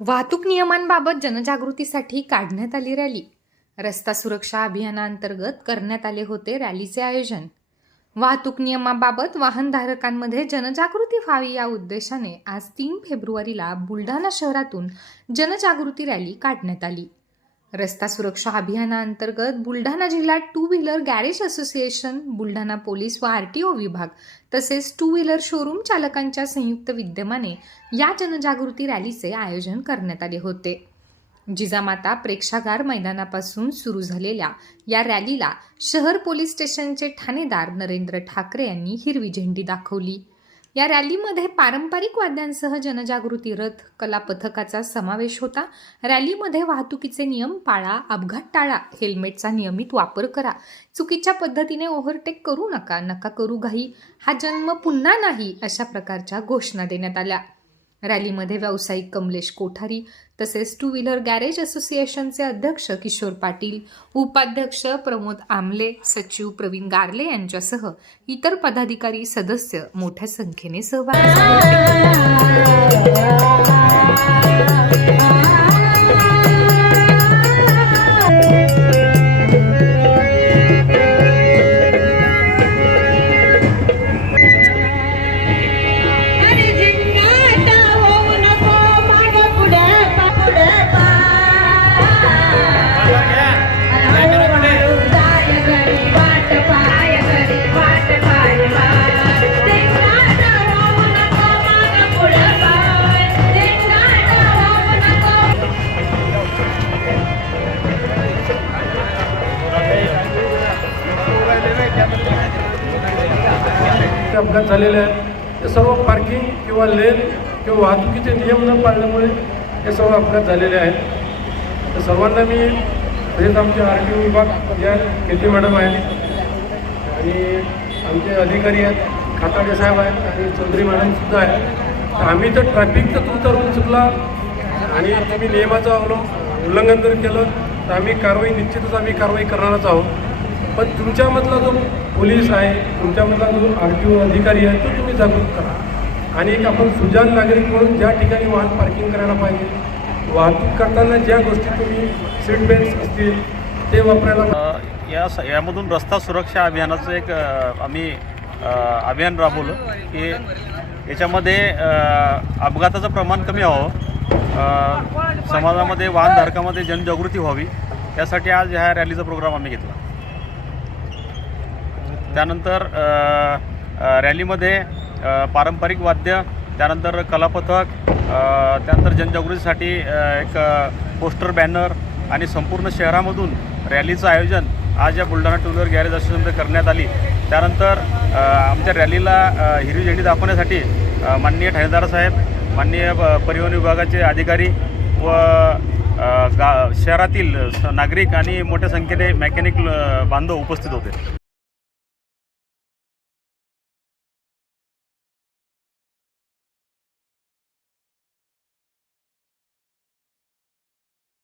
वाहतूक नियमांबाबत जनजागृतीसाठी काढण्यात आली रॅली. रस्ता सुरक्षा अभियानाअंतर्गत करण्यात आले होते रॅलीचे आयोजन. वाहतूक नियमाबाबत वाहनधारकांमध्ये जनजागृती व्हावी या उद्देशाने आज तीन फेब्रुवारीला बुलढाणा शहरातून जनजागृती रॅली काढण्यात आली. रस्ता सुरक्षा अभियानाअंतर्गत बुलढाणा जिल्हा two wheeler garage association Buldhana police व आर टी ओ विभाग तसेच टू व्हीलर शोरूम चालकांच्या संयुक्त विद्यमाने या जनजागृती रॅलीचे आयोजन करण्यात आले होते. जिजामाता प्रेक्षागार मैदानापासून सुरू झालेल्या या रॅलीला शहर पोलीस स्टेशनचे ठाणेदार नरेंद्र ठाकरे यांनी हिरवी झेंडी दाखवली. या रॅलीमध्ये पारंपरिक वाद्यांसह जनजागृती रथ कला पथकाचा समावेश होता. रॅलीमध्ये वाहतुकीचे नियम पाळा अपघात टाळा हेल्मेटचा नियमित वापर करा. चुकीच्या पद्धतीने ओव्हरटेक करू नका नका करू घाई. हा जन्म पुन्हा नाही अशा प्रकारच्या घोषणा देण्यात आल्या. रॅलीमध्ये व्यावसायिक कमलेश कोठारी तसेच टू व्हीलर गॅरेज असोसिएशनचे अध्यक्ष किशोर पाटील उपाध्यक्ष प्रमोद आमले सचिव प्रवीण गारले यांच्यासह इतर पदाधिकारी सदस्य मोठ्या संख्येने सहभागी झाले. अपघात झालेले आहेत. ते सर्व पार्किंग किंवा लेन किंवा वाहतुकीचे नियम न पाळल्यामुळे हे सर्व अपघात झालेले आहेत. तर सर्वांना मी तसेच आमचे आर टी ओ विभाग या केती मॅडम आहेत. आणि आमचे अधिकारी आहेत खाताडे साहेब आहेत आणि चौधरी मॅडमसुद्धा आहेत. तर आम्ही तर ट्रॅफिकचं तुमचा रूल चुकला आणि तुम्ही नियमाचं अवलंब उल्लंघन जर केलं तर आम्ही कारवाई निश्चितच आम्ही कारवाई करणारच आहोत. पण तुमच्यामधला जो पोलीस आहे तुमच्यामधला जो आर टी ओ अधिकारी आहे तो तुम्ही जागृत करा. आणि एक आपण सुजान नागरिक म्हणून ज्या ठिकाणी वाहन पार्किंग करायला पाहिजे वाहतूक करताना ज्या गोष्टी तुम्ही सीट बेल्ट असतील ते वापरायला या स- यामधून रस्ता सुरक्षा अभियानाचं एक आम्ही अभियान राबवलं की याच्यामध्ये अपघाताचं प्रमाण कमी व्हावं. समाजामध्ये वाहनधारकामध्ये जनजागृती व्हावी. यासाठी आज ह्या रॅलीचा प्रोग्राम आम्ही घेतला. त्यानंतर रॅलीमध्ये पारंपरिक वाद्य त्यानंतर कलापथक त्यानंतर जनजागृतीसाठी एक पोस्टर बॅनर आणि संपूर्ण शहरामधून रॅलीचं आयोजन आज या बुलढाणा टू व्हीलर गॅरेज असोसिएशनमध्ये करण्यात आली. त्यानंतर आमच्या रॅलीला हिरवी झेंडी दाखवण्यासाठी माननीय ठाणेदार साहेब माननीय परिवहन विभागाचे अधिकारी व गा शहरातील नागरिक आणि मोठ्या संख्येने मेकॅनिक बांधव उपस्थित होते.